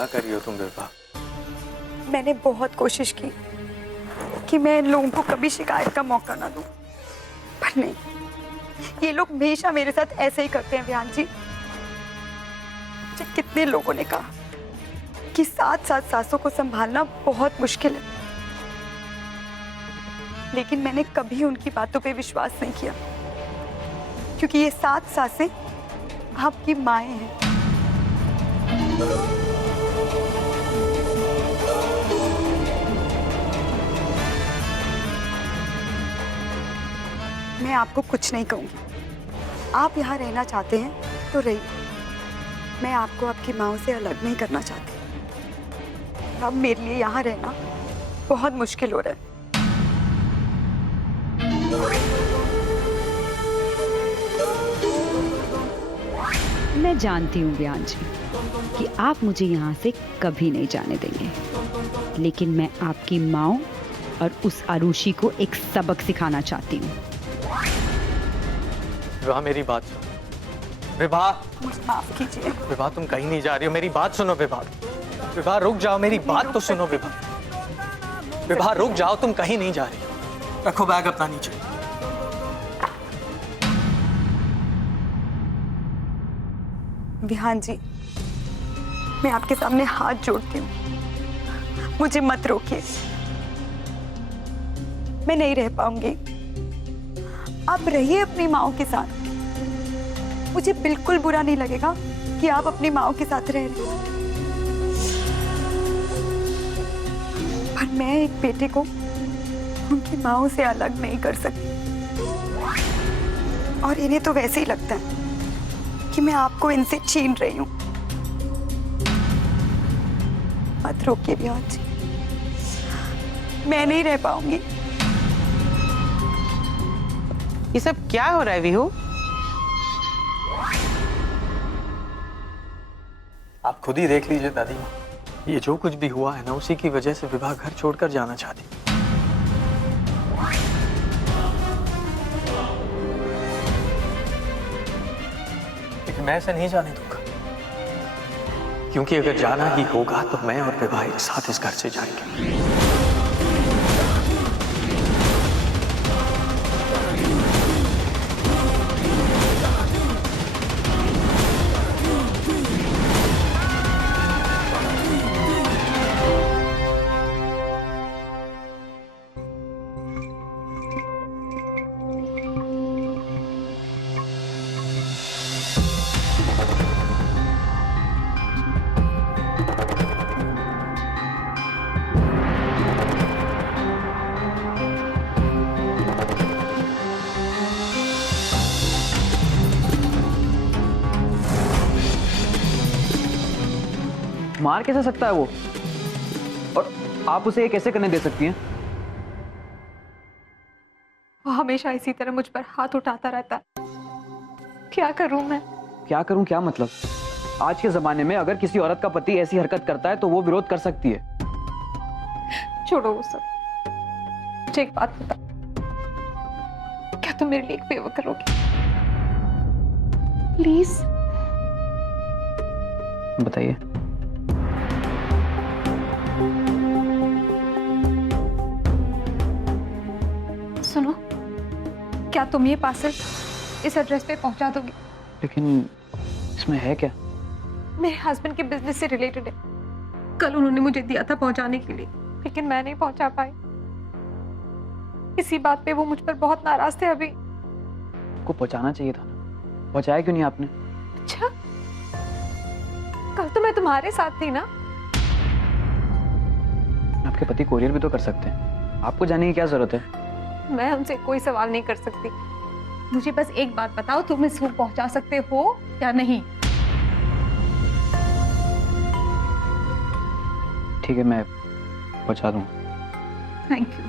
क्या कर रही हो तुम विभा? मैंने बहुत कोशिश की कि मैं इन लोगों को कभी शिकायत का मौका ना दूं, पर नहीं, ये लोग हमेशा मेरे साथ ऐसे ही करते हैं विहान जी। मुझे कितने लोगों ने कहा कि साथ सासों को संभालना बहुत मुश्किल है, लेकिन मैंने कभी उनकी बातों पे विश्वास नहीं किया, क्योंकि ये 7 सासें आपकी माएँ हैं। मैं आपको कुछ नहीं कहूंगी। आप यहाँ रहना चाहते हैं तो रहिए, मैं आपको आपकी माँओं से अलग नहीं करना चाहती। अब मेरे लिए यहाँ रहना बहुत मुश्किल हो रहा है। मैं जानती हूँ विहान जी कि आप मुझे यहाँ से कभी नहीं जाने देंगे, लेकिन मैं आपकी माँ और उस आरुषि को एक सबक सिखाना चाहती हूँ। विभा मेरी बात सुनो। विभा मुझे माफ कीजिए। विभा तुम कहीं नहीं जा रही हो, मेरी बात सुनो विभा। विभा रुक जाओ, मेरी बात तो सुनो विभा। विभा रुक जाओ, तुम कहीं नहीं जा रही हो। रखो बैग अपना नीचे। विहान जी, मैं आपके सामने हाथ जोड़ती हूँ, मुझे मत रोकिए। मैं नहीं रह पाऊंगी, आप रहिए अपनी माँओं के साथ। मुझे बिल्कुल बुरा नहीं लगेगा कि आप अपनी माँओं के साथ रह रहे हैं, पर मैं एक बेटे को उनकी माँओं से अलग नहीं कर सकती। और इन्हें तो वैसे ही लगता है कि मैं आपको इनसे छीन रही हूँ। मत रोकिए विहान जी, मैं नहीं रह पाऊंगी। ये सब क्या हो रहा है विहू? आप खुद ही देख लीजिए दादी माँ, ये जो कुछ भी हुआ है ना, उसी की वजह से विभा घर छोड़कर जाना चाहती। लेकिन मैं ऐसे नहीं जाने दूंगा, क्योंकि अगर जाना ही होगा तो मैं और विभा एक साथ इस घर से जाएंगे। मार कैसे सकता है वो, और आप उसे ये कैसे करने दे सकती हैं? वो हमेशा इसी तरह मुझ पर हाथ उठाता रहता है। क्या करूं मैं? क्या करूं क्या मतलब? आज के जमाने में अगर किसी औरत का पति ऐसी हरकत करता है तो वो विरोध कर सकती है। छोड़ो वो सब। मुझे एक बात बता, क्या तुम मेरे लिए एक फेवर करोगे? प्लीज। बताइए। सुनो, क्या तुम ये पार्सल इस एड्रेस पे पहुंचा दोगे? लेकिन इसमें है क्या? मेरे हस्बैंड के बिजनेस से रिलेटेड है। कल उन्होंने मुझे दिया था पहुंचाने के लिए, लेकिन मैं नहीं पहुंचा पाई। इसी बात पे वो मुझ पर बहुत नाराज थे। अभी आपको पहुंचाना चाहिए था ना, पहुंचाया क्यों नहीं आपने? अच्छा, कल तो मैं तुम्हारे साथ थी ना। आपके पति कोरियर भी तो कर सकते हैं, आपको जाने की क्या जरूरत है? मैं उनसे कोई सवाल नहीं कर सकती। मुझे बस एक बात बताओ, तुम इसको पहुंचा सकते हो या नहीं? ठीक है, मैं पहुंचा दूंगा। Thank you.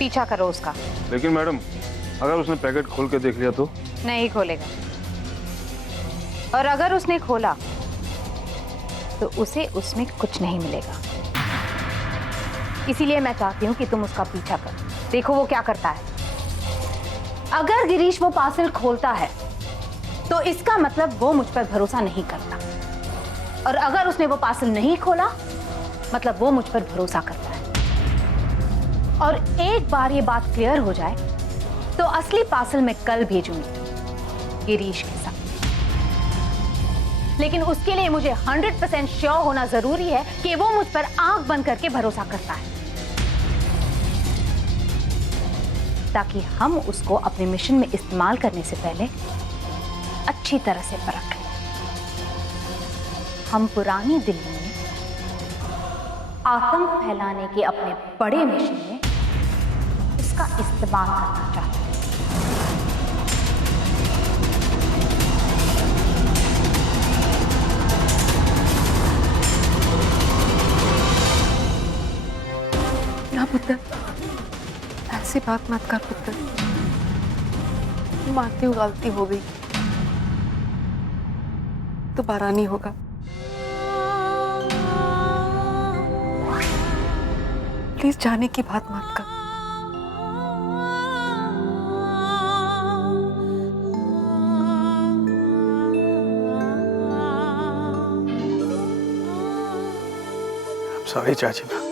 पीछा करो उसका। लेकिन मैडम, अगर उसने पैकेट खोल के देख लिया तो? नहीं खोलेगा। और अगर उसने खोला तो उसे उसमें कुछ नहीं मिलेगा। इसीलिए मैं चाहती हूं कि तुम उसका पीछा करो, देखो वो क्या करता है। अगर गिरीश वो पार्सल खोलता है तो इसका मतलब वो मुझ पर भरोसा नहीं करता, और अगर उसने वो पार्सल नहीं खोला मतलब वो मुझ पर भरोसा करता है। और एक बार ये बात क्लियर हो जाए तो असली पार्सल मैं कल भेजूंगी गिरीश के साथ। लेकिन उसके लिए मुझे 100% श्योर होना जरूरी है कि वो मुझ पर आंख बंद करके भरोसा करता है, ताकि हम उसको अपने मिशन में इस्तेमाल करने से पहले अच्छी तरह से परख लें। हम पुरानी दिल्ली में आतंक फैलाने के अपने बड़े मिशन में इसका इस्तेमाल करना चाहते हैं। ना पुत्र, ऐसी बात मत कर पुत्र। मानती हूँ गलती हो गई, दोबारा नहीं होगा। प्लीज जाने की बात मत कर। सॉरी चाची माँ,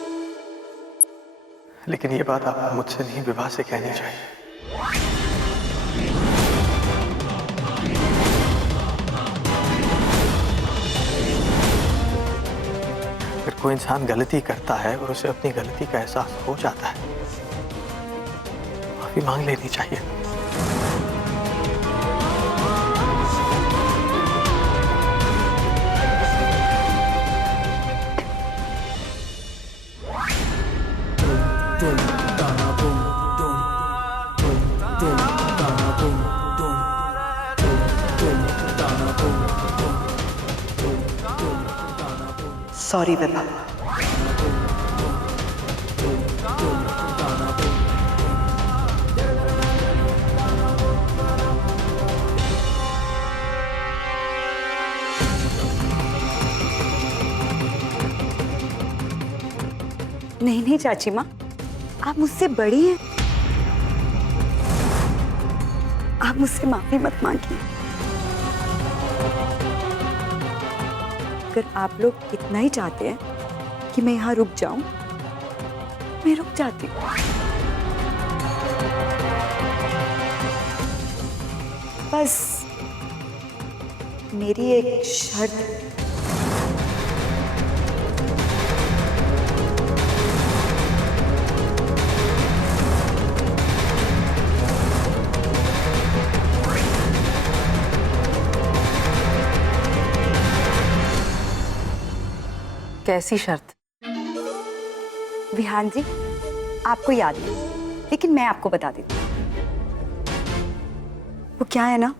लेकिन ये बात आपको मुझसे नहीं विवाह से कहनी चाहिए। अगर कोई इंसान गलती करता है और उसे अपनी गलती का एहसास हो जाता है, माफी मांग लेनी चाहिए। सॉरी विभा। नहीं नहीं चाची माँ, आप मुझसे बड़ी हैं, आप मुझसे माफी मत मांगिए। अगर आप लोग इतना ही चाहते हैं कि मैं यहाँ रुक जाऊं, मैं रुक जाती हूँ। बस मेरी एक शर्त है। कैसी शर्त? विहान जी, आपको याद नहीं, लेकिन मैं आपको बता देती हूँ। वो क्या है ना,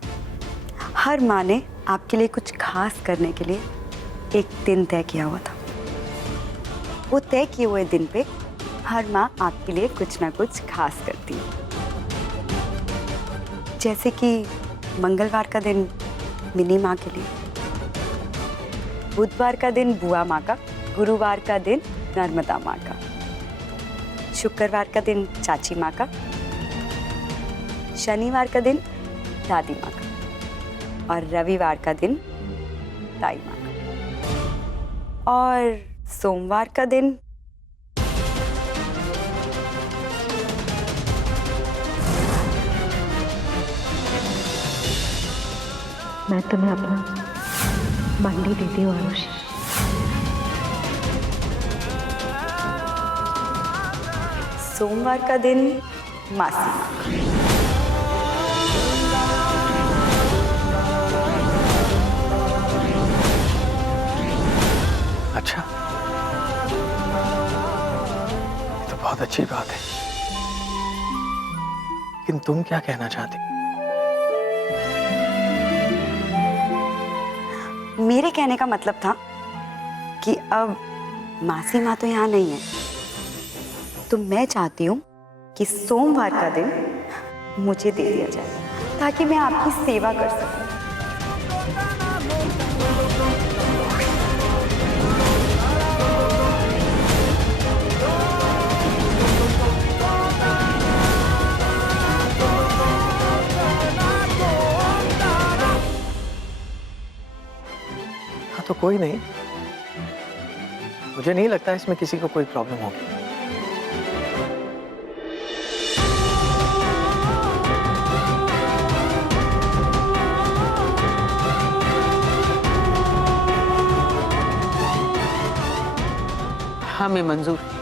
हर माँ ने आपके लिए कुछ खास करने के लिए एक दिन तय किया हुआ था। वो तय किए हुए दिन पे हर माँ आपके लिए कुछ ना कुछ खास करती है। जैसे कि मंगलवार का दिन मिनी माँ के लिए, बुधवार का दिन बुआ माँ का, गुरुवार का दिन नर्मदा माँ का, शुक्रवार का दिन चाची माँ का, शनिवार का दिन दादी माँ का, और रविवार का दिन ताई माँ का, और सोमवार का दिन मैं तुम्हें अपना बंदी देती हूँ आरुषि। सोमवार का दिन मासी माँ। अच्छा, ये तो बहुत अच्छी बात है, लेकिन तुम क्या कहना चाहती? मेरे कहने का मतलब था कि अब मासी माँ तो यहाँ नहीं है, तो मैं चाहती हूँ कि सोमवार का दिन मुझे दे दिया जाए ताकि मैं आपकी सेवा कर सकूं। तो कोई नहीं, मुझे नहीं लगता इसमें किसी को कोई प्रॉब्लम होगी। हमें मंजूर है।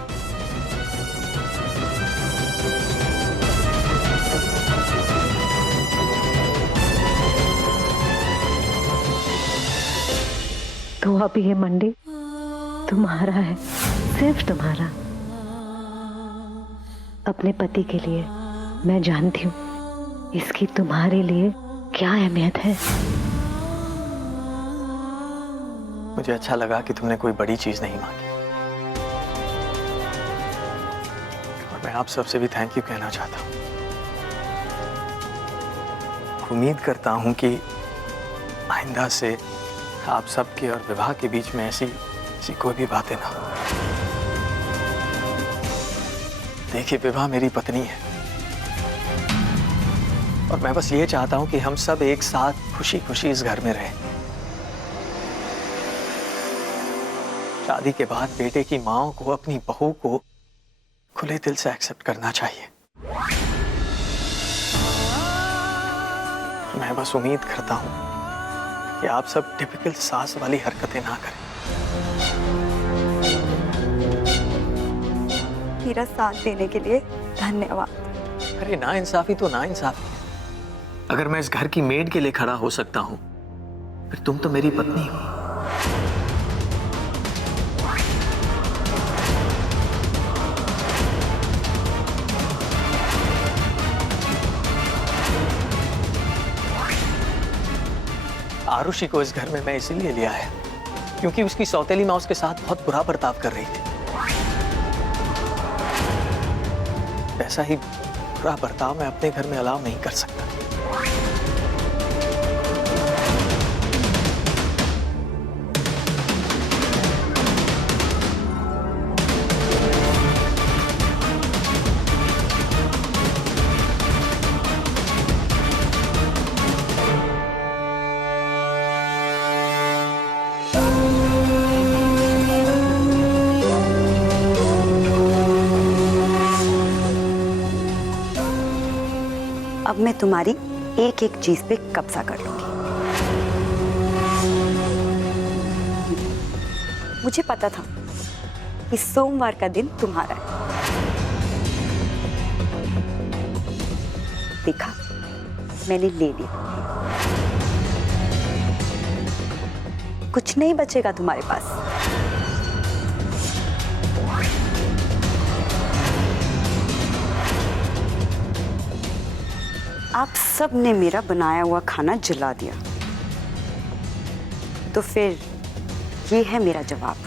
तो अब ये मंडी तुम्हारा है, सिर्फ तुम्हारा। अपने पति के लिए मैं जानती हूँ इसकी तुम्हारे लिए क्या अहमियत है। मुझे अच्छा लगा कि तुमने कोई बड़ी चीज नहीं मांगी, और मैं आप सबसे भी थैंक यू कहना चाहता हूँ। उम्मीद करता हूँ कि आइंदा से आप सबके और विवाह के बीच में ऐसी कोई भी बातें ना हो। देखिए, विवाह मेरी पत्नी है और मैं बस ये चाहता हूं कि हम सब एक साथ खुशी खुशी इस घर में रहें। शादी के बाद बेटे की माँ को अपनी बहू को खुले दिल से एक्सेप्ट करना चाहिए। मैं बस उम्मीद करता हूं कि आप सब टिपिकल सास वाली हरकतें ना करें। मेरा साथ देने के लिए धन्यवाद। अरे ना इंसाफी तो ना इंसाफी है। अगर मैं इस घर की मेड के लिए खड़ा हो सकता हूं, फिर तुम तो मेरी पत्नी हो। आरुषि को इस घर में मैं इसीलिए लिया है क्योंकि उसकी सौतेली माँ उसके साथ बहुत बुरा बर्ताव कर रही थी। वैसा ही बुरा बर्ताव मैं अपने घर में अलाउ नहीं कर सकता। अब मैं तुम्हारी एक एक चीज पे कब्जा कर लूंगी। मुझे पता था कि सोमवार का दिन तुम्हारा है। देखा, मैंने ले लिया। कुछ नहीं बचेगा तुम्हारे पास। आप सब ने मेरा बनाया हुआ खाना जला दिया, तो फिर ये है मेरा जवाब।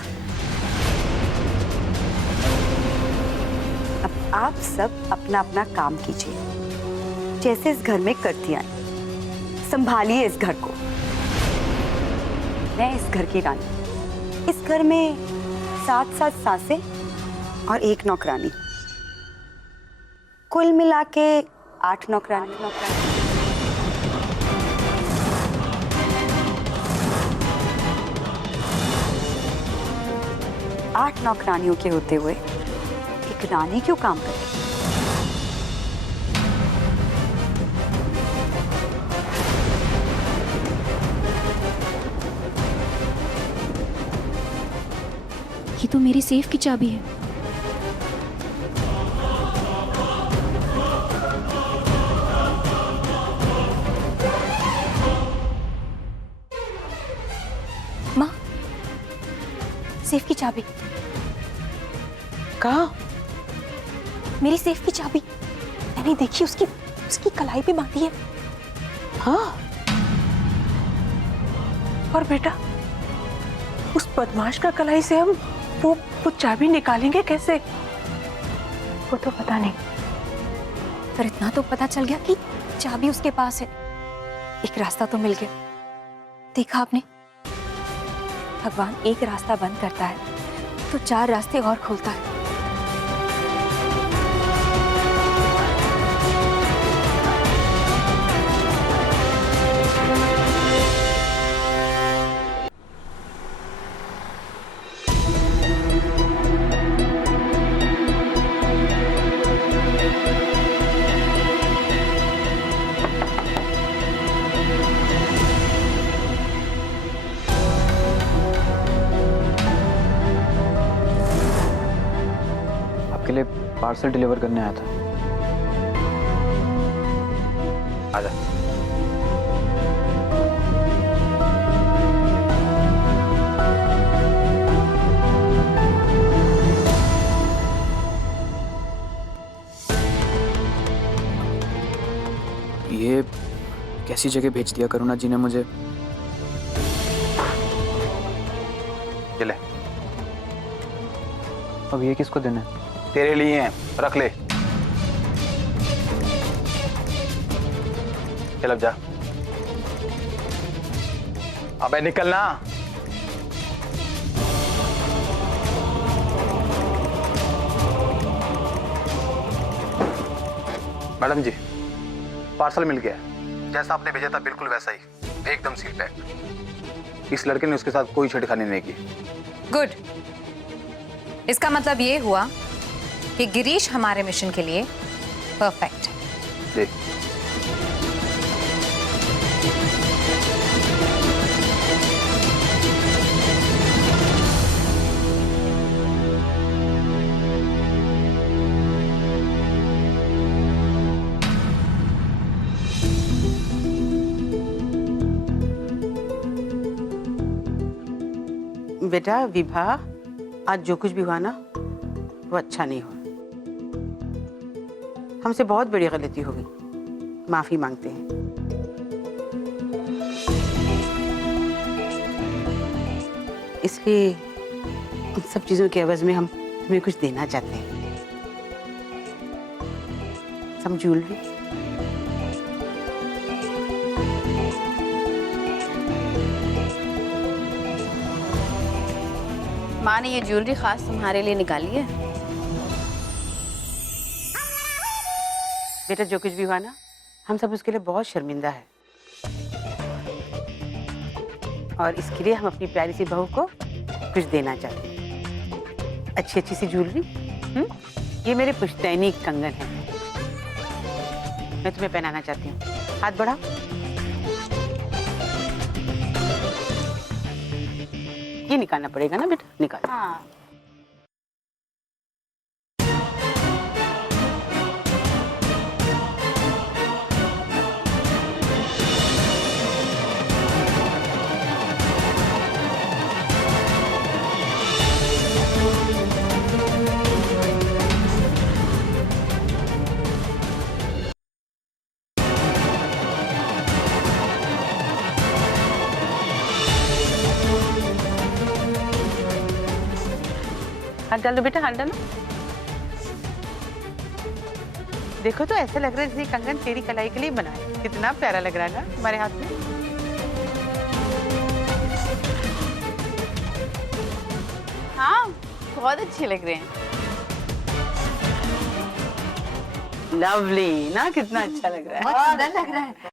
अब आप सब अपना अपना काम कीजिए, जैसे इस घर में करती आई। संभालिए इस घर को। मैं इस घर की रानी। इस घर में 7 सासें और 1 नौकरानी, कुल मिला के 8 नौकरानी। 8 नौकरानियों के होते हुए एक रानी क्यों काम करे? ये तो मेरी सेफ की चाबी है। माँ, सेफ की चाबी। कहाँ? मेरी सेफ की चाबी मैंने देखी, उसकी कलाई पे बांधी है। हाँ, और बेटा उस बदमाश का कलाई से हम वो चाबी निकालेंगे कैसे? वो तो पता नहीं, पर इतना तो पता चल गया कि चाबी उसके पास है। एक रास्ता तो मिल गया। देखा आपने, भगवान एक रास्ता बंद करता है तो 4 रास्ते और खोलता है। पार्सल डिलीवर करने आया था। आजा। ये कैसी जगह भेज दिया करुणा जी ने मुझे। ये ले, अब ये किसको देना है? तेरे लिए हैं, रख ले। चल अब जा। अबे निकलना। मैडम जी, पार्सल मिल गया। जैसा आपने भेजा था बिल्कुल वैसा ही, एकदम सील पैक। इस लड़के ने उसके साथ कोई छेड़खानी नहीं की। गुड। इसका मतलब ये हुआ कि गिरीश हमारे मिशन के लिए परफेक्ट है। जी। बेटा विभा, आज जो कुछ भी हुआ ना वो अच्छा नहीं हुआ। हमसे बहुत बड़ी गलती हो गई, माफी मांगते हैं। इसलिए उन सब चीजों के एवज में हम तुम्हें कुछ देना चाहते हैं। सम ज्वेलरी। माँ ने ये ज्वेलरी खास तुम्हारे लिए निकाली है। बेटा जो कुछ भी हुआ ना, हम सब उसके लिए बहुत शर्मिंदा है, और इसके लिए हम अपनी प्यारी सी बहू को कुछ देना चाहते हैं। अच्छी अच्छी सी ज्वेलरी। ये मेरे पुश्तैनी कंगन है, मैं तुम्हें पहनाना चाहती हूँ। हाथ बढ़ाओ। ये निकालना पड़ेगा ना बेटा, निकाल। हाँ। हाथ डाल दो बेटा, हाथ डालो। देखो तो ऐसा लग रहा है जैसे कंगन तेरी कलाई के लिए बना है। कितना प्यारा लग रहा है ना तुम्हारे हाथ में। हाँ, बहुत अच्छे लग रहे हैं। लवली ना, कितना अच्छा लग रहा है। बहुत सुंदर लग रहा है।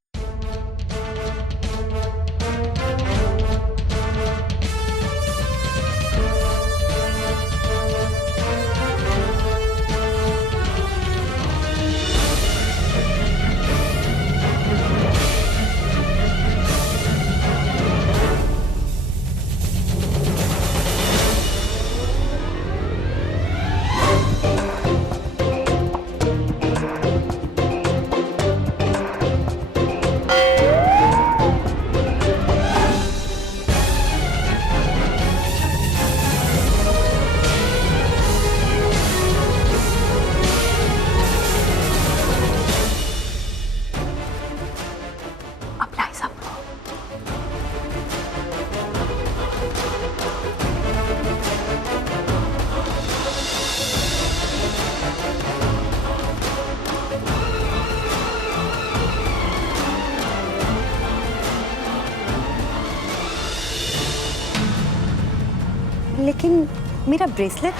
लेकिन मेरा ब्रेसलेट